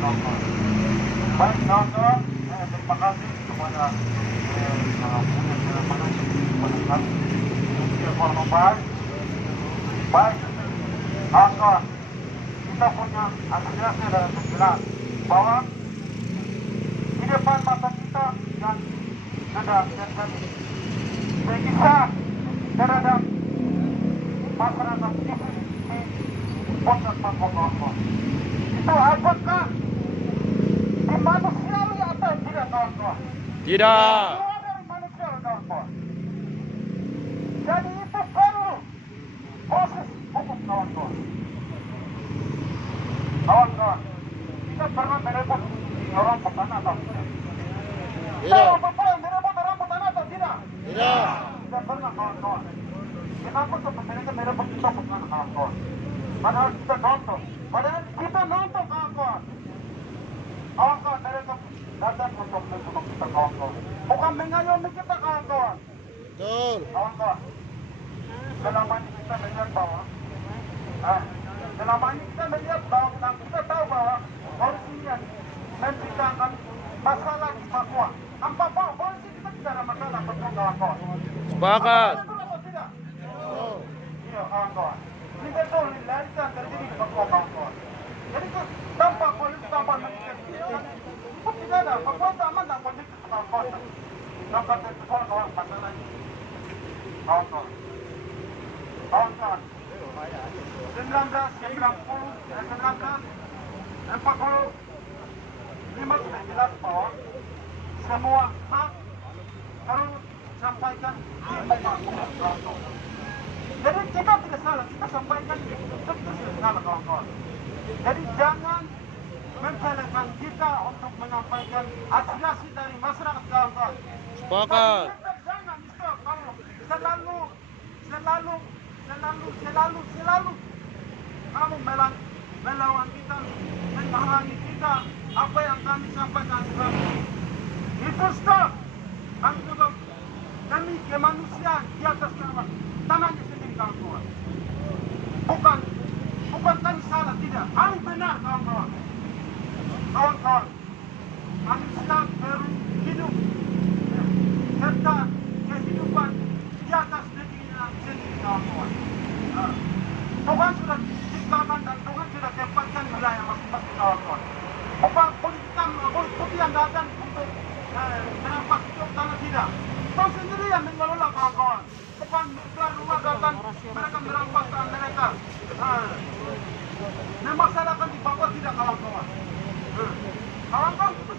kawan-kawan. Baik kawan-kawan, terima kasih kepada baik kawan-kawan, kita punya aspirasi dan jelas bahwa di depan mata kita yang sedang terjadi berkisah terhadap masyarakat sipil di Pondok Papua. Itu apakah dimanusiawi atau tidak kawan-kawan? Tidak. Semua dari manusia kawan-kawan. Jadi itu perlu proses hukum kawan-kawan. Kawan-kawan, kita pernah merebut orang petani atau tidak? Tidak. Orang Papua merebut orang petani atau tidak? Tidak. Tidak pernah kawan-kawan. Kenapa sebenarnya merebut kita petani kawan-kawan? Padahal kita nonton. Kawan-kawan. Kawan-kawan mereka datang untuk membunuh kita kawan-kawan. Bukan mengayomi kita kawan-kawan. Betul. Kawan-kawan, selama ini kita melihat bahwa dan kita tahu bahwa polisi yang membicarakan masalah di Papua. Tanpa polisi kita tidak ada masalah, betul kawan-kawan. Sepakat. Betul atau tidak? Iya kawan-kawan. Ini betul dilarikan terjadi di Papua kawan-kawan. Jadi tanpa polisi, tanpa militer itu tidak ada. Papua aman dan kondisi kawan-kawan. Tanpa tertutup kawan masalah ini. Kawan-kawan. 1945 sudah jelas bahwa semua hak harus sampaikan di muka umum. Jadi kita tidak salah, kita sampaikan itu tidak salah kawan-kawan. Jadi jangan mensalahkan kita untuk menyampaikan aspirasi dari masyarakat kawan-kawan. Sepakat. Jangan itu kalau selalu kamu melawan kita, menghalangi kita, apa yang kami sampaikan itu stop. Kami juga demi kemanusiaan di atas tanahnya sendiri kawan-kawan. Bukan kami salah, tidak. Kami benar kawan-kawan. Kawan-kawan, manusia perlu hidup serta kehidupan di atas negerinya sendiri kawan-kawan. Tuhan sudah ciptakan dan Tuhan sudah tempatkan wilayah masing-masing kawan-kawan. Bukan politik yang datang untuk merampas hidup tanah tidak. Tuhan sendiri yang mengelola kawan-kawan. Bukan luar datang mereka merampas tanah mereka. Memasalahkan di Papua tidak kawan-kawan. Kawan-kawan itu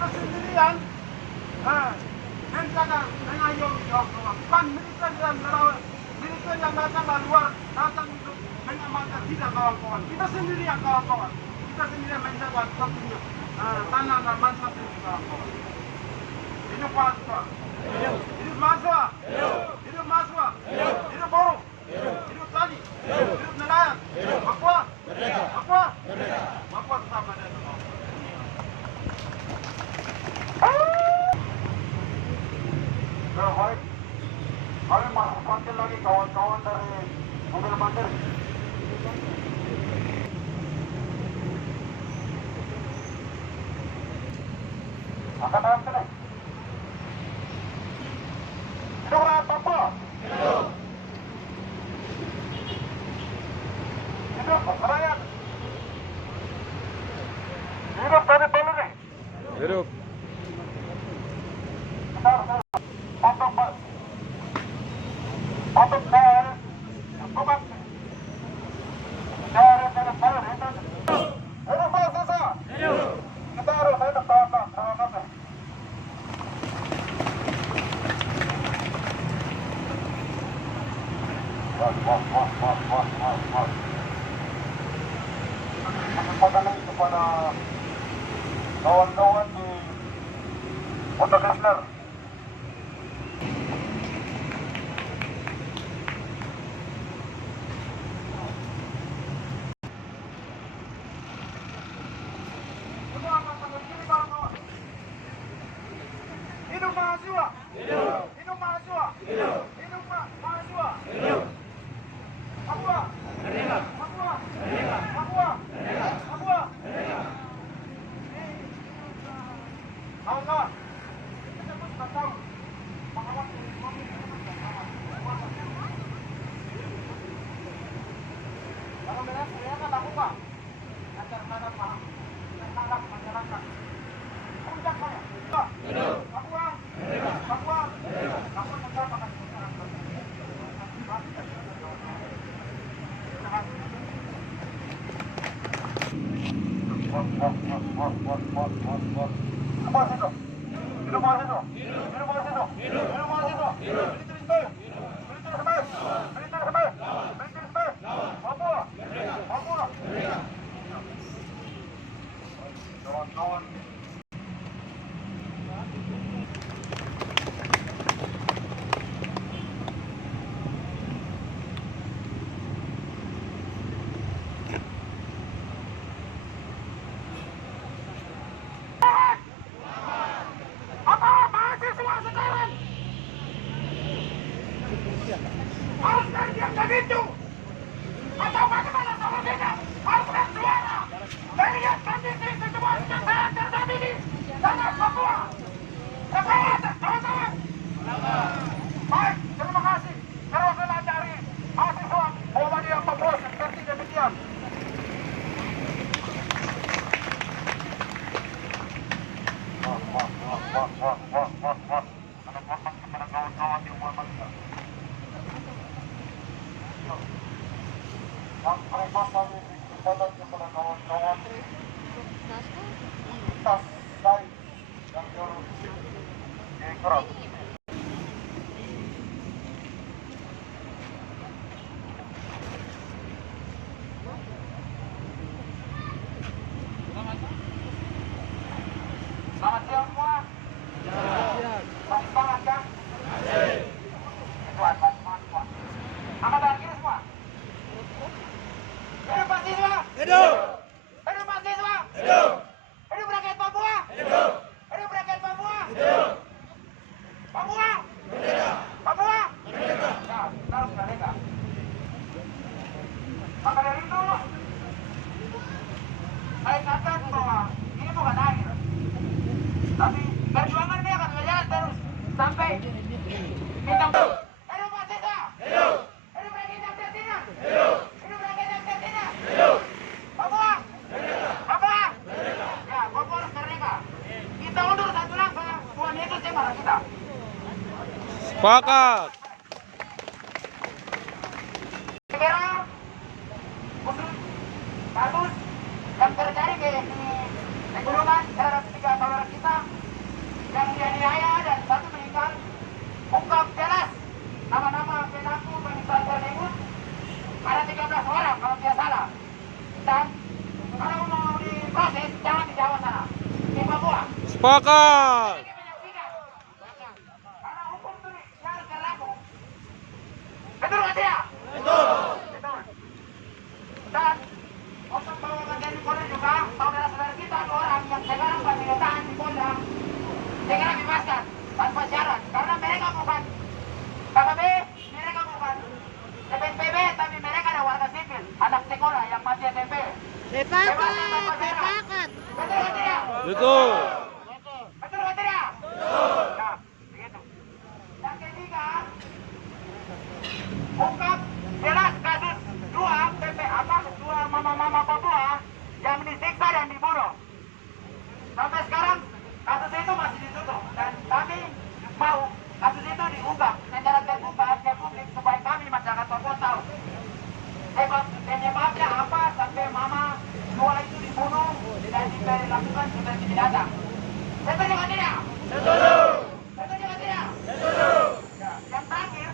sendirian menjaga mengayomi kawan-kawan. Bukan militer yang datang dari luar datang untuk mengamankan tidak kawan-kawan. Kita sendiri yang kawan-kawan. Kita sendiri yang menjaga satunya tanah dan bangsa sendiri kawan-kawan. Hidup mahasiswa. Hidup mahasiswa. Hidup mahasiswa. Hidup buruh. Hidup tani. Hidup nelayan. Papua. Papua. Papua tetap ada. Baik. Kami masuk panggil lagi kawan-kawan dari mobil mandiri. Akan dalam sini. Hidup rakyat Papua. Hidup. Hidup rakyat. Hidup dari Polri. Hidup. Kita harus untuk saya bukan saya hidup mahasiswa. Kita harus hidup kawan-kawan. Kesempatan ini kepada kawan-kawan di Pondok Esler. Hidup mahasiswa. Hidup mahasiswa. Hidup mahasiswa. Papua. Papua. Papua. Papua. Papua. Papua. Papua bersama kan. Apa itu? Hidup bawah situ. Hidup bawah situ. Hidup bawah situ. Berhenti sampai. Berhenti sampai. Berhenti sampai. Berhenti sampai. Papua. Papua. Kawan-kawan. Apa mahasiswa sekarang? Harus terdiam begitu? Atau bagaimana solusinya? Harus bersuara. Melihat kondisi situasi yang sangat terjadi di tanah Papua. Semangat, kawan-kawan. Baik, terima kasih. Teruslah cari mahasiswa Muhammadiyah Papua seperti demikian. Kepada kawan-kawan di Muhammadiyah. Yang mereka kami berikan kepada kawan-kawan tas baik yang jauh dikerap. Selamat siang semua. Masih semangat kan? Semua. Angkat tangan kiri semua. Hidup mahasiswa. Hidup! Hidup mahasiswa. Hidup! Hidup rakyat Papua. Hidup! Hidup rakyat Papua. Hidup! Papua. Merdeka! Papua. Merdeka! Nah, kita harus merdeka. Maka dari itu, saya katakan bahwa ini bukan akhir. Tapi perjuangan ini akan berjalan terus sampai kita. Hidup mahasiswa. Hidup! Hidup rakyat yang tertindas. Hidup! Hidup rakyat yang tertindas. Hidup! Papua. Merdeka! Papua. Merdeka! Ya, Papua harus merdeka. Kita undur satu langkah. Tuhan Yesus yang marah kita. Sepakat! Saya kira khusus kasus yang terjadi di Pegunungan terhadap 3 saudara kita yang dianiaya dan 1 meninggal, ungkap jelas nama-nama pelaku penipuan tersebut. Ada 13 orang kalau tidak salah. Dan kalau mau diproses jangan di Jawa sana, di Papua. Sepakat! Ini menyaksikan. Karena hukum itu harus berlaku. Betul nggak tidak? Betul! Betul. Dan untuk bawa bagian di Polda juga, saudara-saudara kita 2 orang yang sekarang masih ditahan di Polda, segera bebaskan tanpa syarat. Karena mereka bukan KKB, mereka bukan TPNPB, tapi mereka ada warga sipil, anak sekolah yang masih SMP. Sepakat, Bebaskan tanpa syarat. sepakat. Betul nggak tidak? Betul! Betul nggak tidak? Nah, begitu. Yang ketiga, ungkap jelas kasus 2 mama-mama Papua yang disiksa dan dibunuh. Sampai sekarang kasus itu masih ditutup dan kami mau kasus itu diungkap secara terbuka ke publik supaya kami masyarakat Papua tahu penyebabnya apa sampai mama 2 itu dibunuh dan dilakukan seperti binatang. Betul juga tidak? Betul! Betul juga tidak? Betul! Ya, yang terakhir,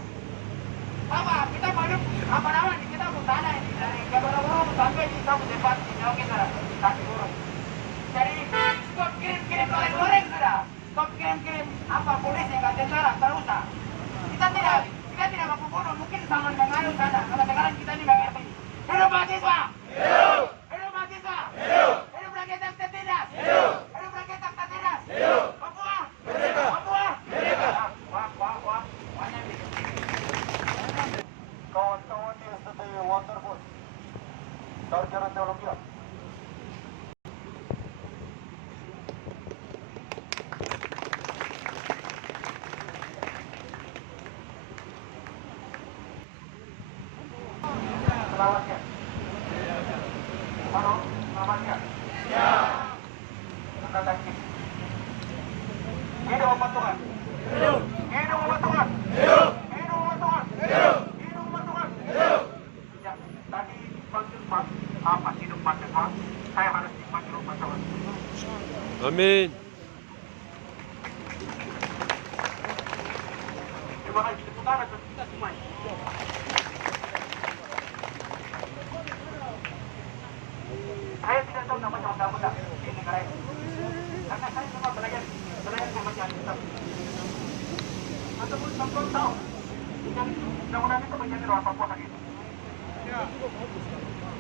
apa kita mau apa namanya kita mau tanah ini dari Kebaru sampai di Sabu Depan di Jawa kita kaki burung. Jadi stop kirim-kirim goreng-goreng sudah, stop kirim-kirim apa polisi nggak tentara terusah. Kita tidak mampu bunuh mungkin sama dengan sana karena sekarang kita ini nggak ngerti. Hidup mahasiswa. Hidup! Hidup mahasiswa. Hidup! Hidup rakyat yang tertindas. Hidup! Hidup rakyat yang tertindas. Hidup! Papua. Merdeka! Papua. Merdeka! Wah. Kawan-kawan di STT Wonderful Sarjana Teologi. Selamatnya. Halo, selamatnya. Ya. Angkat kaki. Amin. Terima kasih saudara dan kita semua. Saya tidak tahu namanya undang-undang di negara ini. Karena saya cuma belajar pembacaan kitab. Ataupun sampai tahu yang undang-undang itu menjadi ruang Papua hari ini.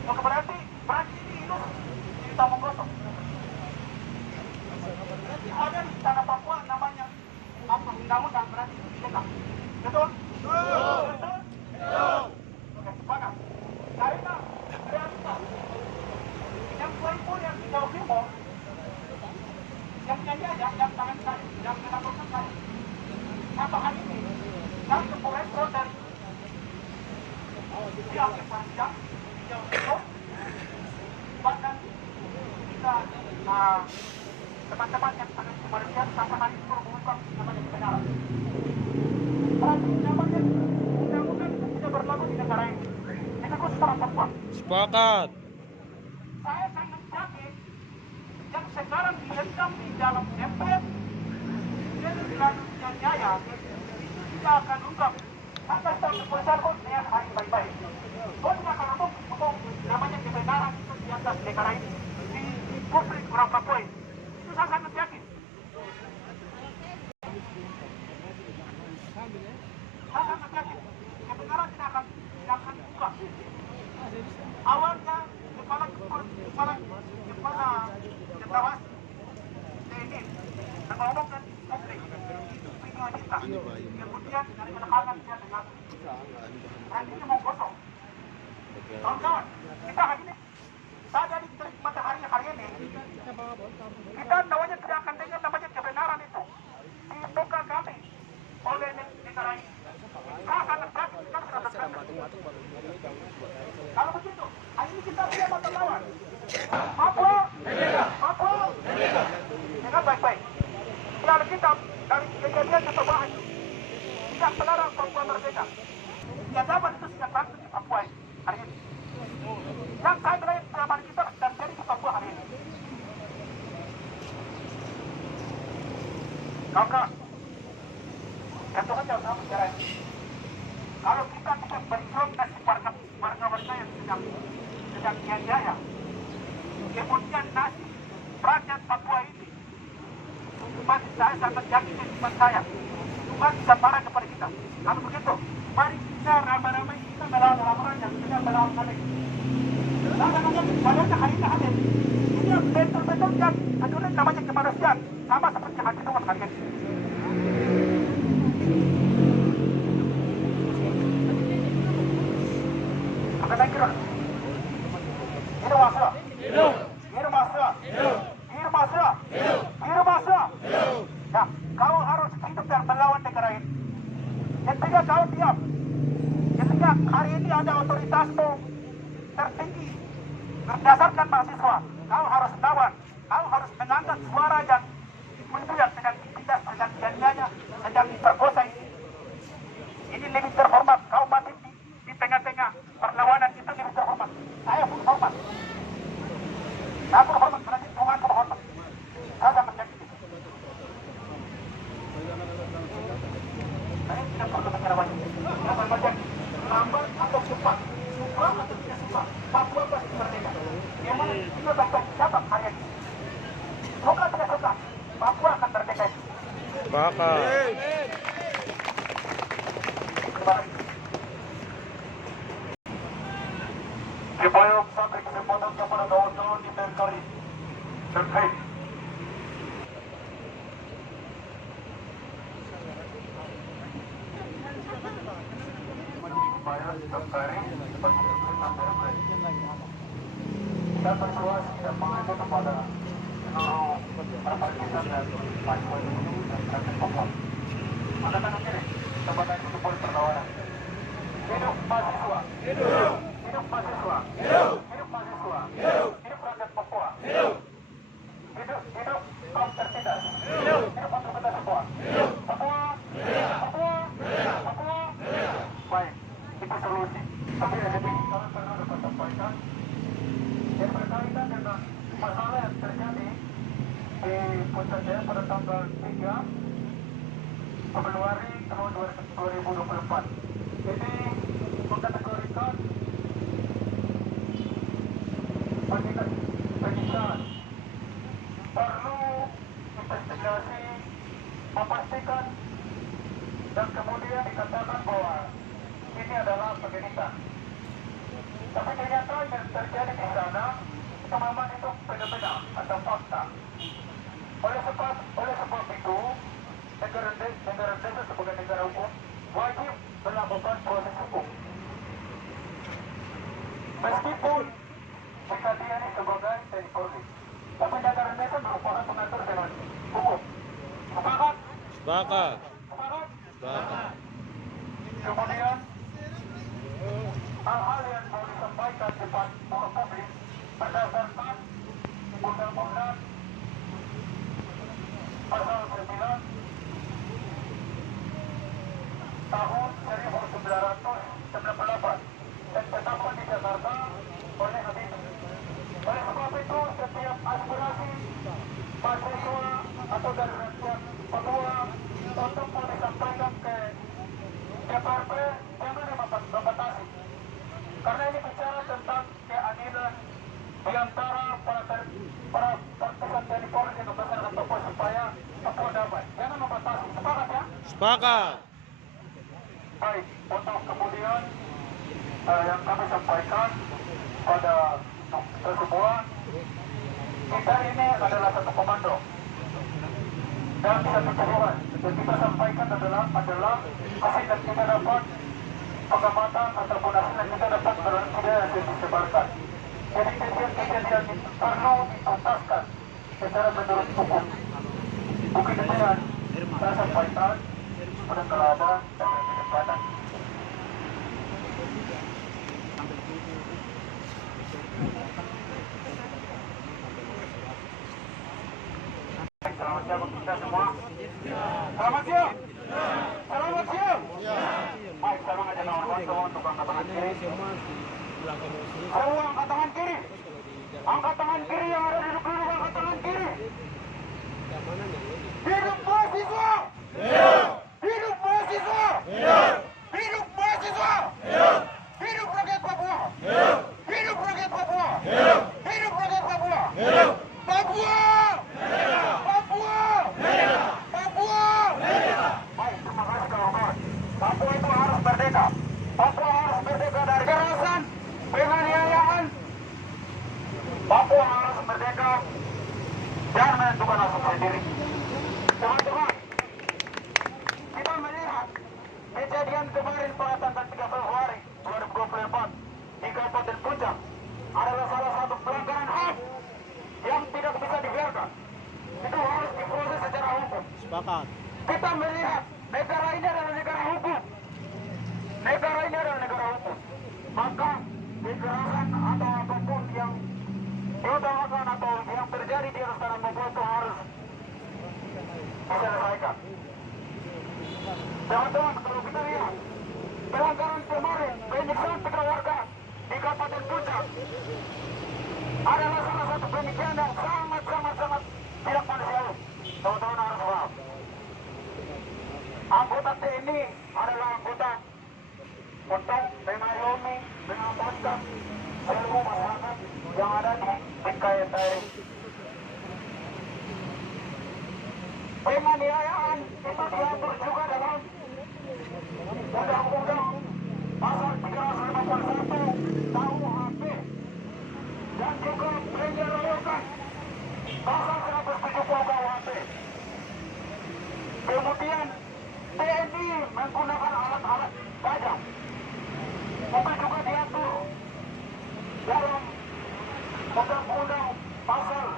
Maka berarti ini hidup di Tambang Gosong. Ada di tanah Papua namanya apa undang-undang berarti itu ilegal. Betul? Betul? Oke, sepakat. Karena realitas yang pun yang di Jawa Timur, yang nyanyi aja, yang tangan saya, yang melakukan saya. Sampai hari ini, yang kemudian proses diambil panjang, di Jawa Timur, bahkan kita teman-teman yang sangat kemanusiaan sampai hari ini mengungkap namanya kebenaran. Berarti namanya undang-undang itu tidak berlaku di negara ini. Itu khusus orang Papua. Sepakat. Saya sangat yakin yang sekarang diendam di dalam MPR jadi selanjutnya nyaya itu tidak akan ungkap sampai tahun kepolisian pun saya hari baik-baik. Kau tidak akan untuk namanya kebenaran itu di atas negara ini di publik orang Papua ini. Itu saya sangat yakin. Saya sangat yakin kebenaran tidak akan ungkap. Awalnya kepala Jendrawasih TNI mengomongkan publik video kita, kemudian dari penekangan dia dengan ini mau gosong. Kawan-kawan, kita hari ini saya dari matahari hari ini kita namanya tidak akan dengar namanya kebenaran itu dibuka kami oleh negara ini. Saya sangat yakin kita sudah berkata. Kalau begitu, hari ini kita tidak bakal lawan. Papua, dengan baik-baik. Di Alkitab dari kejadian ke Tuhan, tidak melarang Papua merdeka. Peradaban itu sejak bangsa di Papua ini, hari ini. Yang saya belajar peradaban kita terjadi di Papua hari ini. Kawan-kawan, tentu saja usaha bicara ini. Kalau kita tidak berjuang nasib warga-warga yang sedang jaya, kemudian nasib rakyat Papua ini, Tuhan saya sangat yakin di saya. Tuhan bisa marah kepada kita. Kalau begitu, mari kita ramai-ramai kita melawan orang-orang yang sedang melawan kalian. Namanya hari ini hadir. Ini betul-betul yang aduh namanya kemanusiaan sama seperti hati Tuhan hari ini. Saya kira hidup masa, hidup masa, hidup masa, hidup masa. Ya, kau harus hidup dan melawan negara ini. Ketika kau diam, ketika hari ini ada otoritasmu tertinggi berdasarkan mahasiswa, kau harus lawan, kau harus mengangkat suara yang ibu-ibu yang sedang ditindas, sedang dianiaya, sedang diperkosa ini. Ini lebih terhormat, kau mati di tengah-tengah perlawanan itu lebih terhormat. Saya pun hormat. Saya pun hormat, berarti Tuhan pun hormat. Saya sangat yakin. Saya tidak perlu bicara banyak. Jangan banyak. Lambat atau cepat, suka atau tidak suka, Papua pasti merdeka. Yang mana kita baik-baik siapa hari ini? Suka tidak suka, Papua akan merdeka. Sepakat. Terima kasih. Supaya sampai kesempatan kepada kawan-kawan di Merkari terkait supaya terkait sebagai Merkari kita persuasi dan mengajak kepada seluruh perpakaian dan pacuan dan praktek Papua. Maka tangan kiri kepada itu boleh perlawanan. Hidup mahasiswa. Hidup. Hidup mahasiswa. Hidup. Hidup mahasiswa. Hidup. Hidup rakyat Papua. Hidup. Hidup. Hidup kaum tertindas. Hidup. Hidup untuk kita semua. Hidup. Papua. Papua. Papua. Baik, itu solusi. Tapi ada yang kami perlu dapat sampaikan yang berkaitan dengan masalah yang terjadi di tanggal 3 Februari tahun 2024. Ini mengkategorikan penyitaan perlu investigasi, memastikan, dan kemudian dikatakan bahwa ini adalah penyitaan. Tapi ternyata yang terjadi di sana itu memang itu fenomena atau fakta. Oleh sebab itu, negara desa sebagai negara hukum wajib melakukan proses hukum. Meskipun jika dia ini sebagai TNI Polri, tapi negara desa merupakan pengatur dengan hukum. Sepakat? Sepakat. Sepakat? Sepakat. Kemudian hal-hal yang mau disampaikan di depan publik berdasarkan Undang-Undang Pasal 9 tahun 1998 dan ditetapkan di Jakarta oleh Habibie. Oleh sebab itu, setiap aspirasi mahasiswa atau dari rakyat Papua untuk mau disampaikan ke DPRP jangan membatasi. Karena ini bicara tentang keadilan di antara para partisan TNI Polri dan masyarakat Papua supaya Papua damai. Jangan membatasi. Sepakat ya? Sepakat. Baik, untuk kemudian yang kami sampaikan pada semua, kita ini adalah satu komando dan satu tujuan. Yang kita sampaikan adalah hasil yang kita dapat, pengamatan ataupun hasil yang kita dapat melalui video yang disebarkan. Jadi kejadian itu perlu dituntaskan secara menurut hukum. Bukti demikian saya sampaikan pada kelada dan kesempatan. Selamat siang untuk kita semua. Selamat siang. Selamat siang. Baik, saya mengajak nomor bantu untuk angkat tangan kiri. Semua angkat tangan kiri. Angkat tangan kiri yang ada di duduk angkat tangan kiri. Hidup mahasiswa. Hidup mahasiswa. Hidup mahasiswa. Hidup rakyat Papua. Hidup rakyat Papua. Hidup rakyat Papua. Papua. Papua. Papua. Baik, terima kasih kawan-kawan. Papua itu harus merdeka. Papua harus merdeka dari kekerasan, penganiayaan. Papua harus merdeka dan menentukan nasib sendiri. Teman-teman, kita melihat kejadian kemarin pada tanggal 3 Februari 2024 di Kabupaten Puncak adalah salah satu pelanggaran HAM yang tidak bisa dibiarkan. Itu harus diproses secara hukum. Sepakat. Kita melihat negara ini adalah negara hukum. Negara ini adalah negara hukum. Maka kekerasan atau apapun yang diutamakan atau yang terjadi di atas tanah Papua itu harus diselesaikan. Teman-teman, kalau kita lihat pelanggaran kemarin, penyiksaan tiga warga di Kabupaten Puncak adalah salah satu pemikiran yang sangat tidak manusiawi. Teman-teman harus paham. Anggota TNI adalah anggota untuk mengayomi, mengamankan seluruh masyarakat yang ada di NKRI. Penganiayaan itu diatur juga dalam Undang-Undang Pasal 351 KUHP dan juga penyeroyokan Pasal 170 KUHP. Kemudian TNI menggunakan alat-alat tajam. Itu juga diatur dalam Undang-Undang Pasal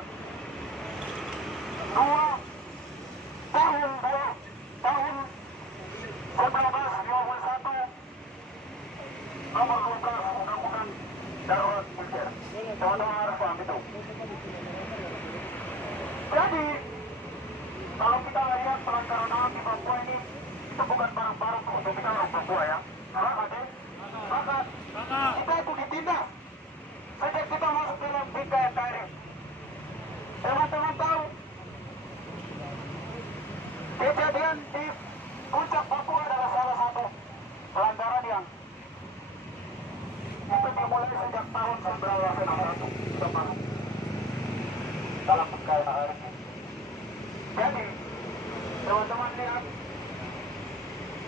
2 tahun 1921 nomor 12 Undang-Undang Darurat Militer. Teman-teman harus paham itu. Jadi kalau kita lihat pelanggaran HAM di Papua ini itu bukan barang-barang untuk kita orang Papua ya. Maka kita itu ditindak sejak kita masuk dalam NKRI. Teman-teman tahu Pelanggaran di Puncak Papua adalah salah satu pelanggaran yang itu dimulai sejak tahun 1961 kemarin dalam PKN hari ini. Jadi, teman-teman lihat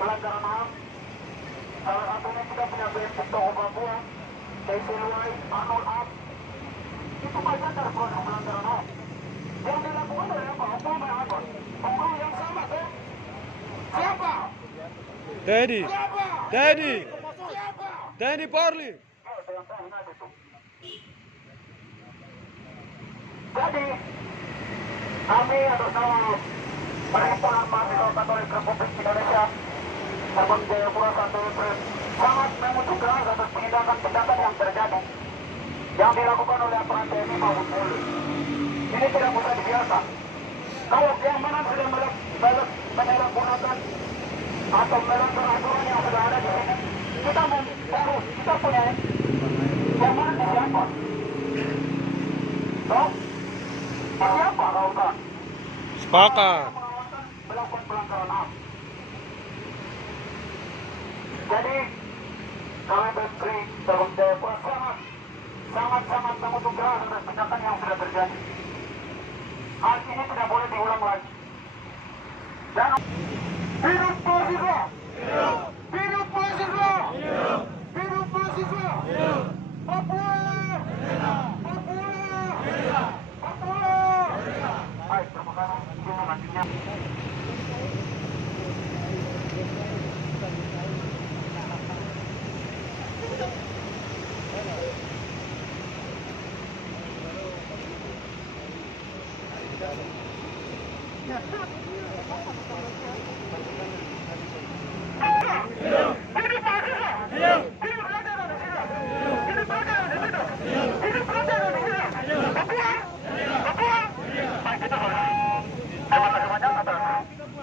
pelanggaran HAM. Salah satunya kita punya BM Toko Papua, KCY, Arnold Up. Itu bagian dari produk pelanggaran HAM. Yang dilakukan oleh apa? Hukum apa? Hukum yang sama, kan? Siapa? Teddy. Siapa? Teddy. Siapa? Teddy Parli. Jadi, kami atas nama Perhimpunan Mahasiswa Katolik Republik Indonesia Cabang Jayapura 1 sangat mengutuk keras atas tindakan-tindakan yang terjadi yang dilakukan oleh aparat TNI maupun Polri. Ini tidak bisa dibiarkan. Kalau yang mana sudah menyalahgunakan atau melanggar aturan yang sudah ada di sini, kita punya yang mana siapa? So, siapa kau kan? Sepakat. Melakukan pelanggaran HAM. Jadi kami Menteri Cabang Jayapura sangat mengutuk keras atas tindakan yang sudah terjadi. Hal ini tidak boleh diulang lagi. Dan hidup mahasiswa! Hidup mahasiswa! Hidup mahasiswa! Papua! Papua! Papua! Baik, terima kasih. Ini selanjutnya.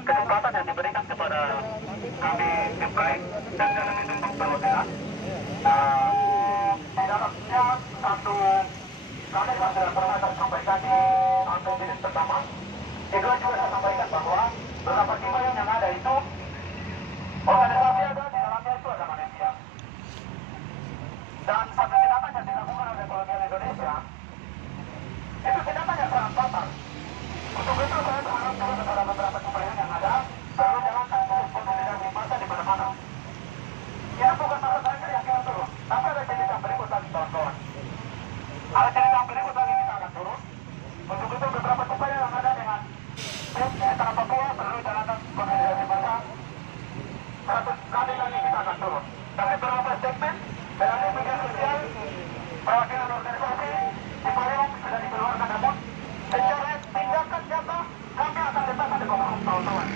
Kesempatan yang diberikan kepada kami Geprek dan dalam itu perwakilan di dalamnya satu kali saya pernah sampaikan di satu jenis pertama. Kedua juga saya sampaikan bahwa beberapa tipe yang ada itu organisasi ada di dalamnya itu ada manusia. Dan satu tindakan yang dilakukan oleh kolonial Indonesia itu tindakan yang sangat fatal. Untuk itu saya berharap kepada beberapa tipe yang ada perlu jalankan konsolidasi massa di mana-mana. Ini bukan masalah saja yang kita turun, tapi ada cerita berikut lagi kawan-kawan. Ada cerita berikut lagi kita akan turun. Untuk itu beberapa tipe yang ada dengan antara Papua perlu jalankan konsolidasi massa. Satu kali lagi kita akan turun. Tapi beberapa statement melalui media sosial perwakilan organisasi di Payung sudah dikeluarkan, namun secara tindakan nyata kami akan letakkan di komunitas kawan-kawan.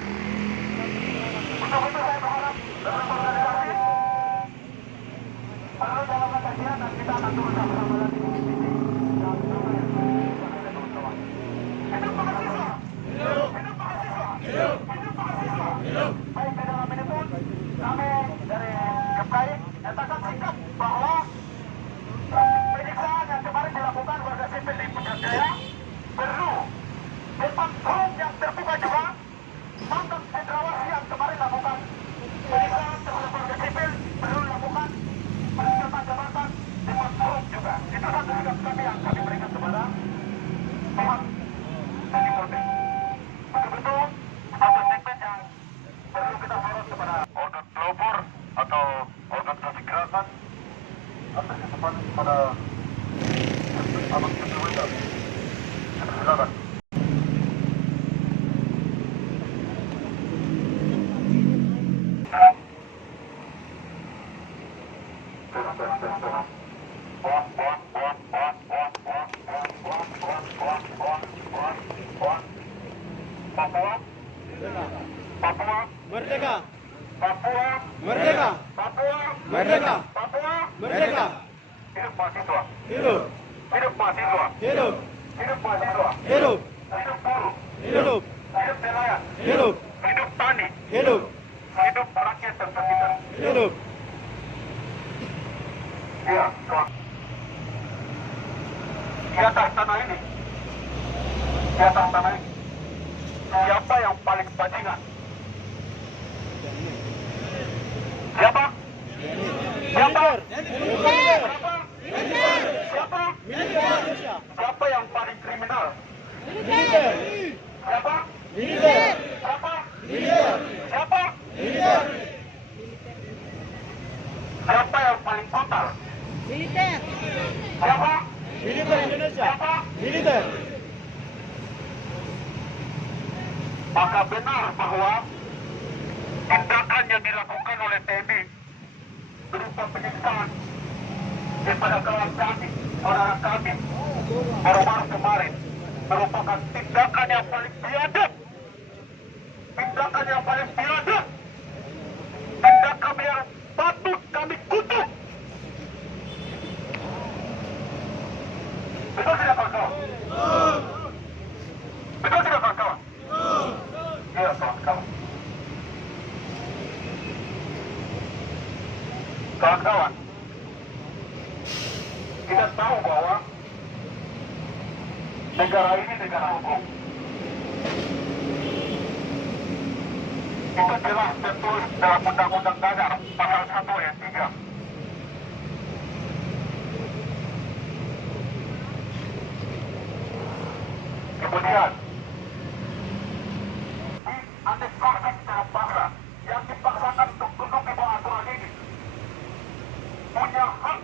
Untuk itu saya berharap beberapa organisasi perlu jalankan kajian dan kita akan turun sama-sama lagi di sini. Hidup mahasiswa! Hidup mahasiswa! Hidup mahasiswa! Baik di dalam ini pun kami dari Geprek nyatakan sikap bahwa penyiksaan yang kemarin dilakukan warga sipil di Puncak Jaya perlu depan forum yang terbuka juga. Mantan Cendrawasih yang kemarin lakukan penyiksaan terhadap warga sipil perlu lakukan peningkatan jabatan depan forum juga. Itu satu sikap kami yang kami berikan kepada pihak dari Polri. Betul-betul satu segmen yang perlu kita sorot kepada organ pelopor atau organisasi gerakan atas kesempatan kepada Abang Ketua. Silakan. Papua, Papua, Merdeka. Papua, Merdeka. Papua, Merdeka. Papua, Merdeka. hidup mahasiswa, Hidup. hidup mahasiswa, Hidup. hidup mahasiswa, Hidup. hidup buruh, Hidup. hidup nelayan, Hidup. hidup tani, Hidup. hidup rakyat terpinggir. Hidup. Ya, kawan. Di atas tanah ini, di atas tanah ini, siapa yang paling bajingan Siapa? Siapa? Militer. Siapa? Indonesia. Siapa yang paling kriminal? Militer. Siapa? Militer. Siapa? Militer. Siapa? Militer. Siapa yang paling brutal? Militer. Siapa? Militer Indonesia. Siapa? Militer. Maka benar bahwa tindakan yang dilakukan oleh TNI berupa penyiksaan kepada kawan kami, saudara kami, baru-baru kemarin merupakan tindakan yang paling biadab, tindakan yang paling biadab, tindakan yang patut kami kutuk. Betul tidak kawan-kawan? Betul tidak kawan-kawan? Iya kawan-kawan. Kawan-kawan, kita tahu bahwa negara ini negara hukum. Itu jelas tertulis dalam Undang-Undang Dasar pasal 1 ayat 3. Kemudian dianeksasi secara paksa yang dipaksakan untuk duduk di bawah aturan ini punya hak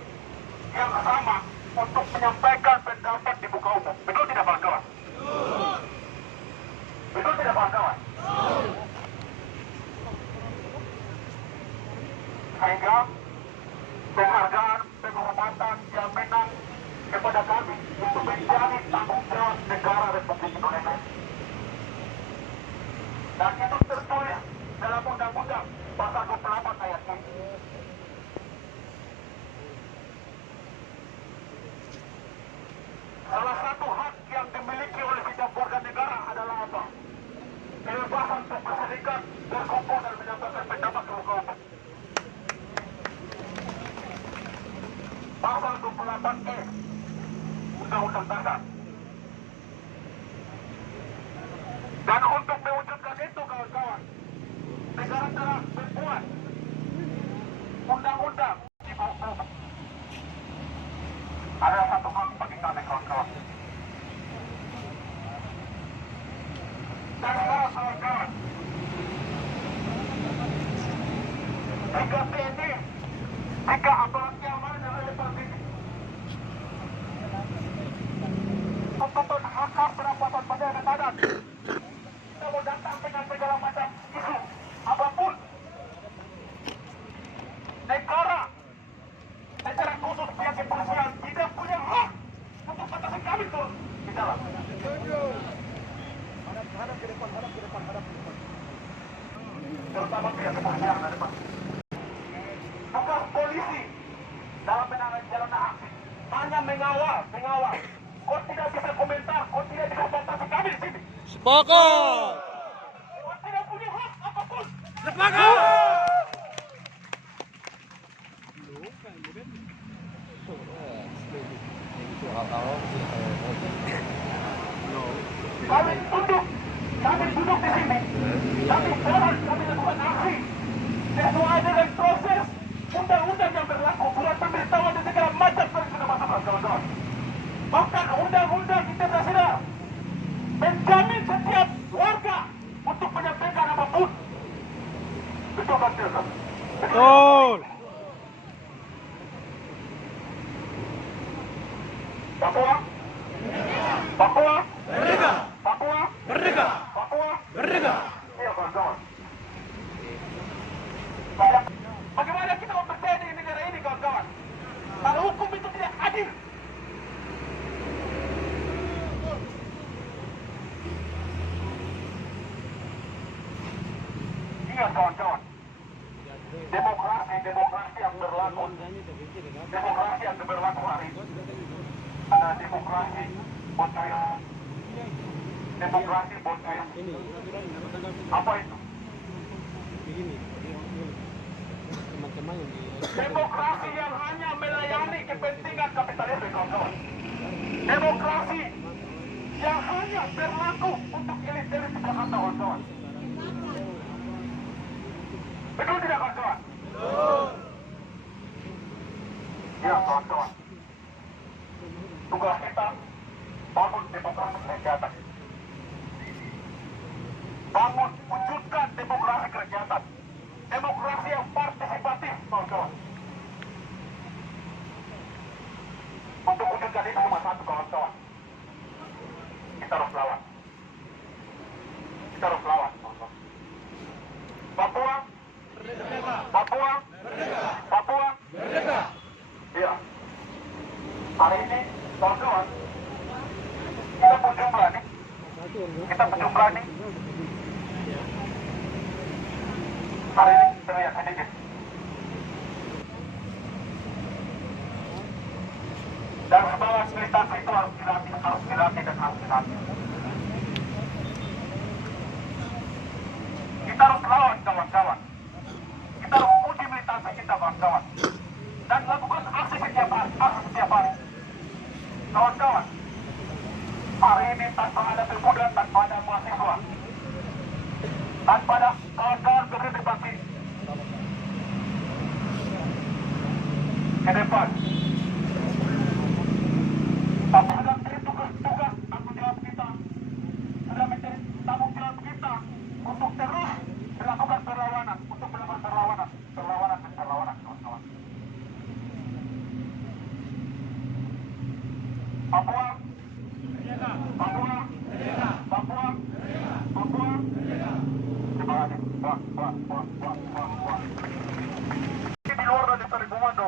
yang sama untuk menyampaikan pendapat di muka umum. Betul tidak kawan-kawan? Betul tidak kawan-kawan? Sehingga penghargaan, penghormatan, jaminan kepada kami untuk menjadi tanggung jawab negara Republik Indonesia. Dan itu tertulis dalam Undang-Undang pasal 28 ayat 1. Salah satu hak yang dimiliki oleh setiap warga negara adalah apa? Kebebasan untuk berserikat, berkumpul dan menyampaikan pendapat ke muka umum. Pasal 28E Undang-Undang Dasar. Dan untuk mewujudkan itu kawan-kawan, negara telah membuat undang-undang di buku. Ada satu hak bagi kami kawan-kawan. Dan sekarang kawan-kawan, jika TNI, jika aparat keamanan yang ada di sini menuntut hak-hak perampasan pada anak-anak, kita mau datang dengan segala macam isu apapun, negara secara khusus pihak kepolisian tidak punya hak untuk batasan kami turun di dalam. Hadap ke depan. Terutama pihak kepolisian ada depan. Tugas polisi dalam menangani jalan aksi hanya mengawal. Kau tidak bisa komentar, kau tidak bisa batasi kami di sini. Sepakat. Kau tidak punya hak apapun. Sepakat. Kami duduk di sini, kami jalan, kami lakukan aksi sesuai dengan proses undang-undang yang berlaku, bukan pemberitahuan dan segala macam yang sudah masuk kawan-kawan. Bahkan undang-undang internasional menjamin setiap warga untuk menyampaikan apapun. Betul kan tidak? Betul. Papua? Papua? Merdeka. Papua? Merdeka. Papua? Merdeka. Iya kawan-kawan. Bagaimana kita mau percaya di negara ini kawan-kawan? Kalau hukum itu tidak adil. Iya kawan-kawan. Demokrasi yang berlaku. Demokrasi yang berlaku hari ini. Ada demokrasi bontoya. Demokrasi bontoya. Apa itu? Demokrasi yang hanya melayani kepentingan kapitalis kawan-kawan. Demokrasi yang hanya berlaku untuk elit-elit di Jakarta kawan-kawan. Betul tidak kawan-kawan? bangun, wujudkan demokrasi kerakyatan, demokrasi yang partisipatif, kawan-kawan. Untuk wujudkan itu cuma satu, kawan-kawan. Kita harus lawan. Kita harus lawan, kawan-kawan. Papua, Papua, Papua, iya. Hari ini, kawan-kawan, kita berjumlah nih. Hari ini terlihat sedikit. Dan sebuah militansi itu harus dilatih dan harus dilatih. Kita harus lawan, kawan-kawan. Kita harus uji militansi kita, kawan-kawan. Dan lakukan aksi setiap hari. Kawan-kawan, hari ini tanpa ada pemuda, tanpa ada mahasiswa, tanpa ada kawan-kawan berdebatasi ke depan. Tapi sudah menjadi tugas tanggung jawab kita, sudah menjadi tanggung jawab kita untuk terus melakukan perlawanan, kawan-kawan. Papua, terima kasih. Di luar dari tarik komando,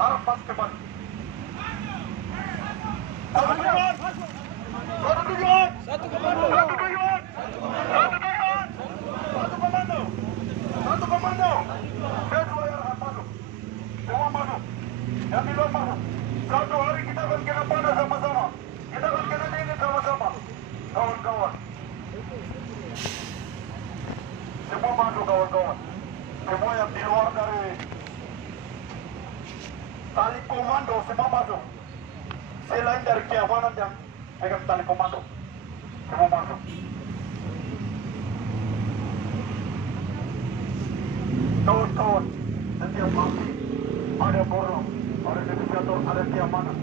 harap pas kembali. Satu tujuan. Satu komando. Sesuai arahan masuk. Semua masuk. Yang di luar masuk. Satu hari kita akan kena panas sama-sama. Kita akan kena dingin sama-sama. Kawan-kawan. Semua masuk, kawan-kawan. Semua yang di luar dari tali komando semua masuk. Selain dari keamanan yang pegang tali komando, semua masuk. Kawan-kawan, setiap pagi ada borong, ada negosiator, ada keamanan.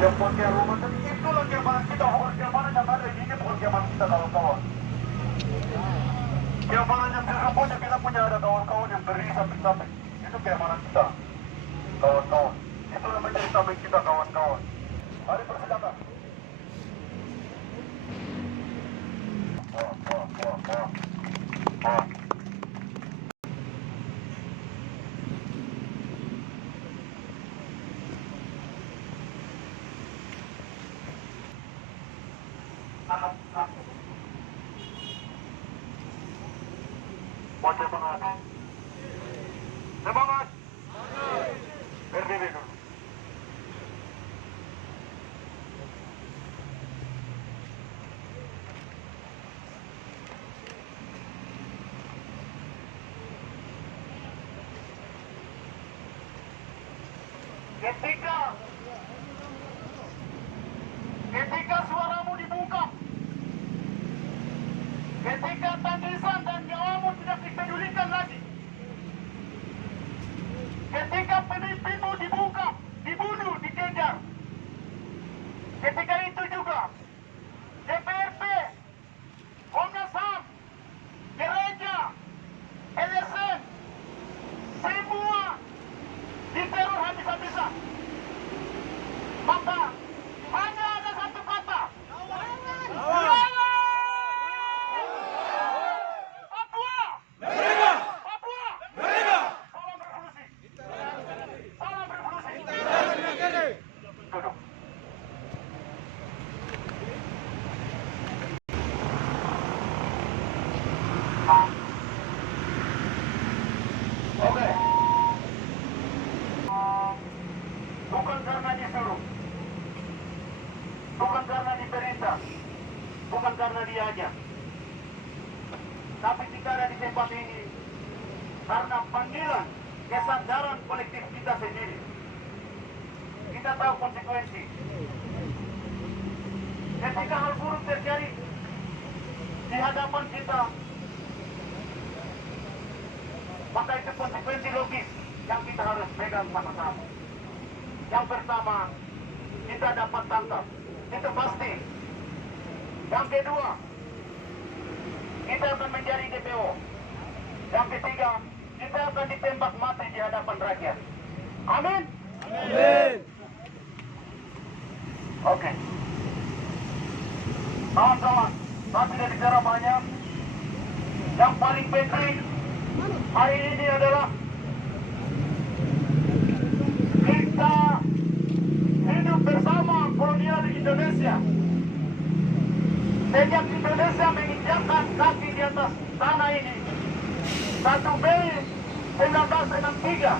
Yang pakai rumah, dan itulah keamanan kita, bukan keamanan yang ada di sini, bukan keamanan kita, kawan-kawan. Keamanan yang sesungguhnya kita punya ada kawan-kawan yang berdiri samping-samping. Itu keamanan kita, kawan-kawan. Itulah menjadi samping kita, kawan-kawan. Mari persilakan. Semangat. Berdiri dulu. Ketika suaramu dibungkam, ketika tangisan dan nyawamu tidak dipedulikan lagi, ketika pemimpinmu dibungkam, dibunuh, dikejar, ketika itu juga DPRP, Komnas HAM, gereja, LSM, semua diteror habis-habisan. Maka hanya ada satu kata, lawan! Papua! Merdeka! Papua! Merdeka! Salam revolusi! Duduk. Oke. Bukan karena disuruh, bukan karena diperintah, bukan karena diajak, tapi kita ada di tempat ini karena panggilan kesadaran kolektif kita sendiri. Kita tahu konsekuensi. Ketika hal buruk terjadi di hadapan kita, maka itu konsekuensi logis yang kita harus pegang sama-sama. Yang pertama, kita dapat tangkap, itu pasti. Yang kedua, kita akan menjadi DPO. Yang ketiga, kita akan ditembak mati di hadapan rakyat. Amin. Amin. Oke. Kawan-kawan, saya tidak bicara banyak. Yang paling penting hari ini adalah kita hidup bersama kolonial Indonesia. Sejak Indonesia menginjakkan kaki di atas tanah ini 1 Mei 1963,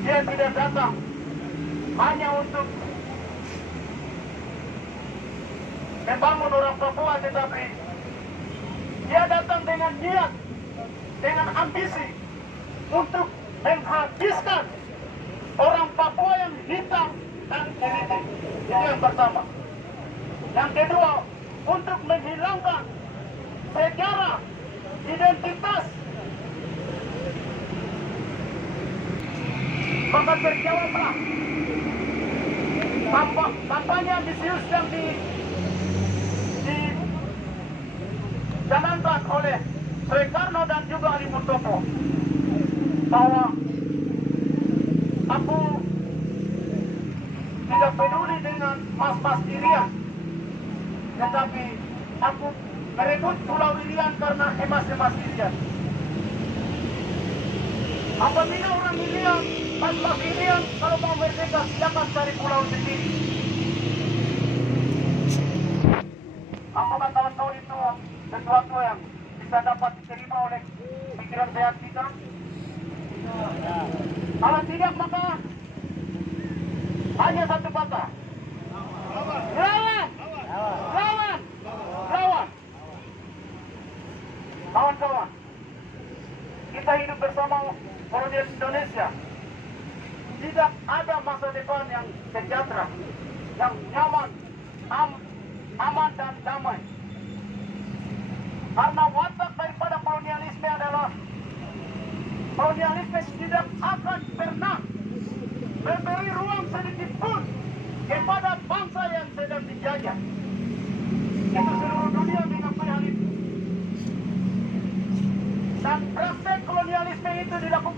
dia tidak datang hanya untuk membangun orang Papua, tetapi dia datang dengan niat, dengan ambisi untuk menghabiskan orang Papua yang hitam dan elitis. Itu yang pertama. Yang kedua, untuk menghilangkan sejarah, identitas. Maka terjawablah kampanye ambisius yang dicanangkan oleh Soekarno dan juga Ali Mustopo, bahwa aku tidak peduli dengan mas-mas Irian, tetapi aku merebut Pulau Irian karena emas-emas Irian. Apabila orang Irian, mas-mas Irian, kalau mau merdeka silakan cari pulau sendiri. Apakah kawan-kawan itu sesuatu yang bisa dapat diterima oleh pikiran sehat kita? Kalau tidak, maka hanya satu kata: lawan, lawan, lawan. Kawan-kawan, kita hidup bersama kolonial Indonesia. Tidak ada masa depan yang sejahtera, yang nyaman, aman dan damai. Karena watak daripada kolonialisme adalah kolonialisme tidak akan pernah memberi ruang sedikit pun kepada bangsa yang sedang dijajah. Itu